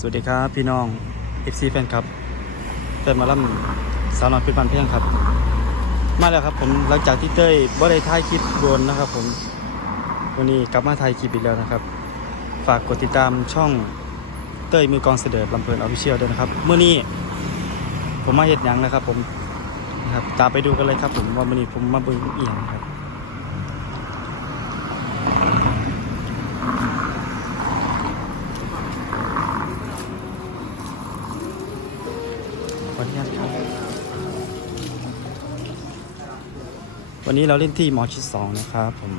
สวัสดีครับพี่น้อง FC แฟนครับแฟนมาล่ำสาวน้อยเพิบันเพียงครับ มาแล้วครับผมหลังจากที่เต้ยบ่ได้ถ่ายคลิปโดนนะครับผมวันนี้กลับมาถ่ายคลิปอีกแล้วนะครับ ฝากกดติดตามช่องเต้ยมือกองเสด็จลำเพลินออฟฟิเชียลด้วยนะครับเมื่อนี้ผมมาเห็ดหยังนะครับ ผมนะครับตามไปดูกันเลยครับ ผมว่ามื่อนี้ผมมาเบิ่งเอียงครับ วันนี้เราเล่นที่หมอชิดสองนะครับผม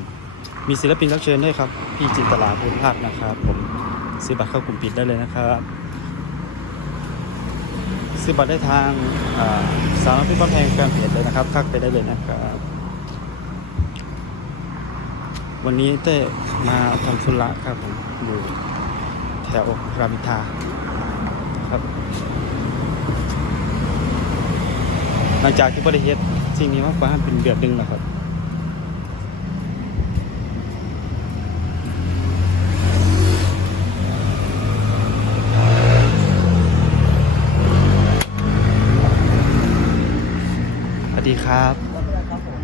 มีศิลปินรับเชิญด้วยครับ พี่จินตลาภูมิภาคนะครับ ผมซื้อบัตรเข้ากลุ่มปิดได้เลยนะครับซื้อบัตรได้ทางสาวน้อยเพี่บ้านแพงแฟนเพจเลยนะครับทักไปได้เลยนะครับ วันนี้เต้มาทำธุระครับผมอยู่แถวรามิทาครับ หลังจากที่บริเฮ็ด สิ่งนี้มาประมาณเป็นเดือนหนึงแล้วครับสวัสดีครับแล้วก็ครับผม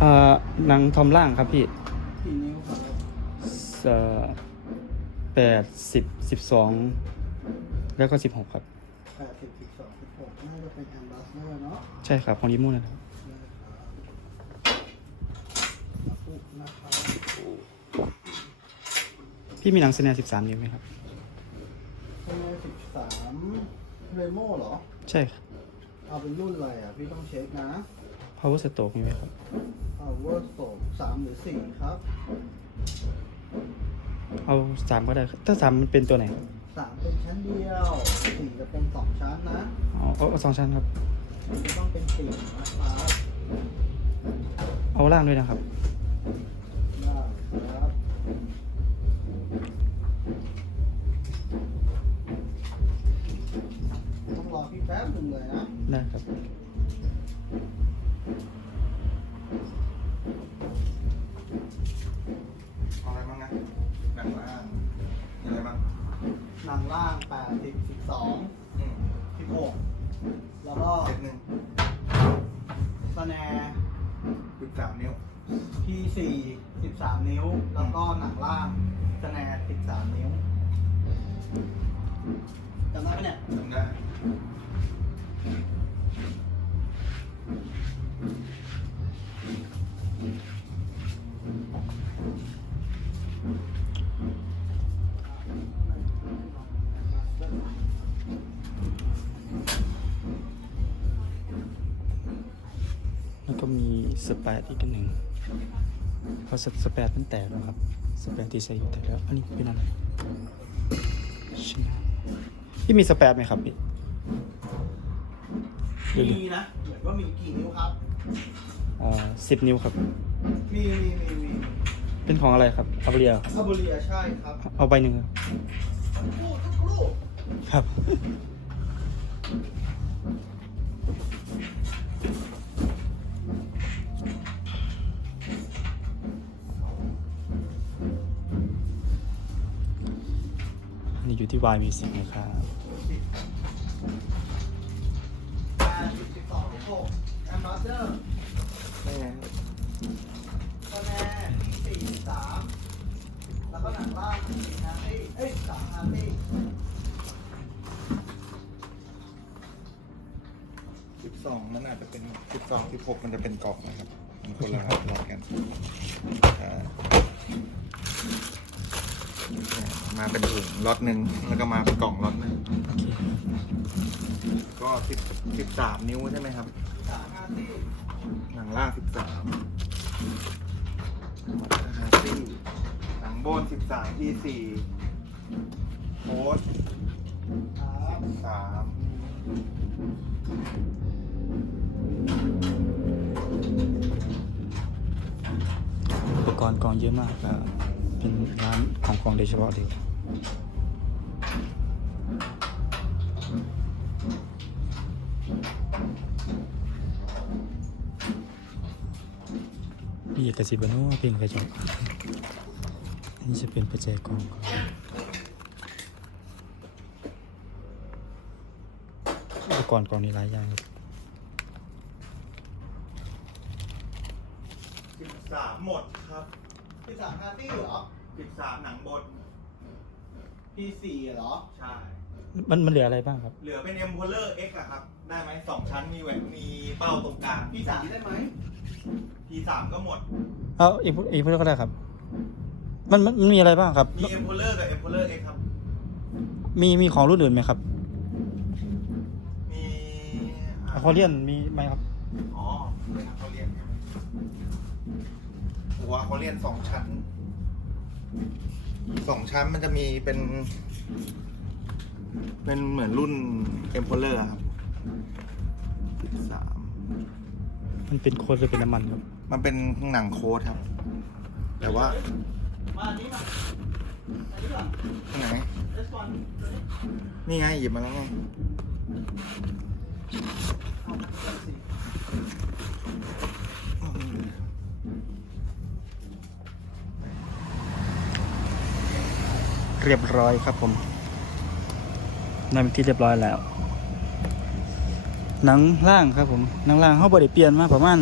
เอ่อหนังทอมล่างครับพี่กี่นิ้วครับเอ่อแปดสิบสิบสองแล้วก็สิบหกครับ แปดสิบสิบสองสิบหกน่าจะเป็นแอมบาสเนอร์เนาะ ใช่ครับ ของลิมูนนะครับ ปุ๊บนะครับพี่มีหนังแสดงสิบสามนิ้วไหมครับทำไมสิบสามเรโม่เหรอ ใช่ครับ เอาเป็นรุ่นอะไรอะ พี่ต้องเช็คนะ power stroke มีไหมครับ Power Stroke สามหรือสี่ครับ เอาสามก็ได้ครับถ้าสามมันเป็นตัวไหนครับสามเป็นชั้นเดียวสี่จะเป็นสองชั้นนะเอาเอาเอาสองชั้นครับสี่ต้องเป็นสี่นะครับ เอาล่างด้วยนะครับ ได้ครับต้องรอพี่ แป๊บหนึ่งเลยนะได้ครับ เอาอะไรบ้างนะหนังล่างมีอะไรบ้างหนังล่างแปดสิบสิบสองอืมสิบหกแล้วก็เซตหนึ่งสแนร์สิบสามนิ้วพีสี่สิบสามนิ้ว แล้วก็หนังล่างสแนร์สิบสามนิ้ว จำได้ไหมเนี่ยจำได้แล้วก็มีสแปดอีกอันหนึ่งเพราะสสแปดมันแตกแล้วครับ สแปดที่ใส่อยู่แตกแล้ว อันนี้เป็นอะไรชินา พี่มีสแปดไหมครับพี่หรือมีนะ เหมือนว่ามีกี่นิ้วครับอ่าสิบนิ้วครับ มีมีมีมีเป็นของอะไรครับอาเรียอัลเบเรียใช่ครับ เอาใบหนึ่งครับทั้งคู่ทั้งคู่ครับ อันนี้อยู่ที่ Y Music นะครับแปดสิบสองสิบหกแอมเดอร์ไงสแนตีสี่สิบสามแล้วก็หนังล่างสี่ฮาร์ตี้เอ้ยสามฮาร์ตี้สิบสองนั่นอาจจะเป็นสิบสองสิบหกมันจะเป็นกล่องนะครับ มันคนละรอบกันอ่า มาเป็นถุงล็อตหนึ่งแล้วก็มาเป็นกล่องล็อตหนึ่งโอเคก็สิบสิบสามนิ้วใช่ไหมครับสามฮาร์ตี้หนังล่างสิบสามฮาร์ซี่หนังบนสิบสามที่สี่โพสครับสามอุปกรณ์กองเยอะมากครับ เป็นร้านของกองโดยเฉพาะเลยมีเอกสิทธิ์บานุเพลงกระจกอันนี้จะเป็นประแจกองอุปกรณ์กองนี้หลายอย่างครับสามหมดครับ สิบสามฮาร์ตี้เหรอสิบสามหนังบดพีสี่เหรอ ใช่ มันมันเหลืออะไรบ้างครับ เหลือเป็น e m p o l e r X อะครับ ได้ไหมสองชั้นมีแหวนมีเป้าตรงกลางพีสามได้ไหมทีสามก็หมด เอาอีกอีกเพื่อนก็ได้ครับ มันมันมันมีอะไรบ้างครับ มี e m p o l e r กับ e m p o l e r X ครับ มีมีของรุ่นอื่นไหมครับมีอะควาเรียนมีไหมครับ อ๋อเป็นอะควาเรียนใช่ไหม หัวอะควาเรียนสองชั้นสองชั้นมันจะมีเป็น เป็นเหมือนรุ่น e m p o l e r ครับสิบสามมันเป็นโคตรหรือเป็นน้ำมันครับ มันเป็นหนังโค้ดครับ แต่ว่ามาอันนี้มาอันนี้ก่อนที่ไหนเอสวันตัวนี้นี่ไงหยิบมาแล้วไง เอามาสิ เรียบร้อยครับผมนั่นเป็นที่เรียบร้อยแล้ว หนังล่างครับผมหนังล่างเขาบริเปลี่ยนมาประมาณ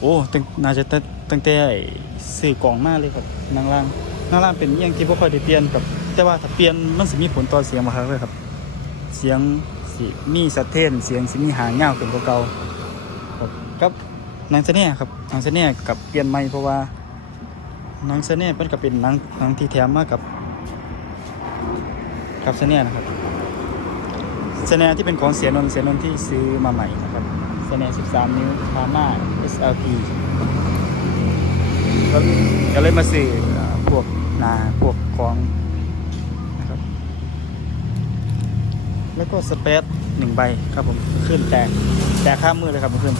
โอ้ตั้งน่าจะตั้งแต่สื่อกล่องมากเลยครับหนังล่างหนังล่างเป็นอย่างที่บ่ค่อยได้เปลี่ยนกับแต่ว่าถ้าเปลี่ยนมันสิมีผลต่อเสียงมาครับเลยครับ เสียงสิมีสะเทนเสียงสิมีหางเงาวขึ้นเก่าครับกับหนังเสน่ห์ครับหนังเสน่ห์กับเปลี่ยนใหม่เพราะว่าหนังเสน่ห์มันก็เป็นหนังหนังที่แถมมากับ กับเสเนียนะครับเสเนียที่เป็นของเสียนนท์เสียนนท์ที่ซื้อมาใหม่นะครับเสเนีย13 นิ้วพาม่า SLP ก็เลยมาซื้อพวกนาพวกของนะครับ แล้วก็สเปซหนึ่งใบครับผมขึ้นแตกแตกข้ามมือเลยครับเพื่อน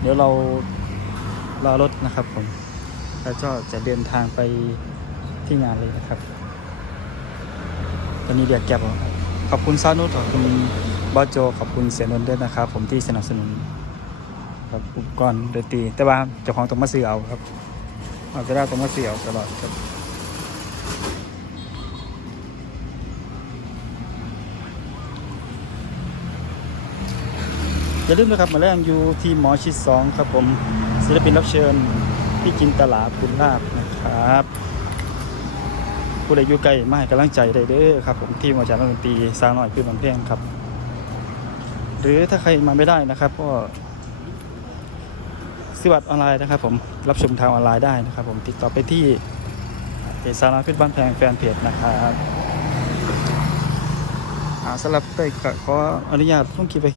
เดี๋ยวเรารอรถนะครับผมแล้วก็จะเดินทางไปที่งานเลยนะครับ ตอนนี้เรียกแก็บเอาครับขอบคุณซานุขอบคุณบอโจ ขอบคุณเสียนนท์ด้วยนะครับ ผมที่สนับสนุนครับอุปกรณ์ดนตรีแต่ว่าเจ้าของต้องมาซื้อเอาครับเอาจะได้ต้องมาซื้อเอาตลอดครับอย่าลืมนะครับมาแรงอยู่ที่หมอชิดสองครับผมศิลปินรับเชิญพี่จินตลาบุญลาบนะครับ ผู้ใดอยู่ไกลมาให้กำลังใจได้เด้อครับผมที่มาจากนักดนตรีสาวน้อยคือบางเพงครับ หรือถ้าใครมาไม่ได้นะครับก็ซื้อบัตรออนไลน์นะครับ ผมรับชมทางออนไลน์ได้นะครับ ผมติดต่อไปที่เพจสาวน้อยขึ้นบ้านแพงแฟนเพจนะครับอ่าสำหรับเต้ก็ขออนุญาตต้องคิดไป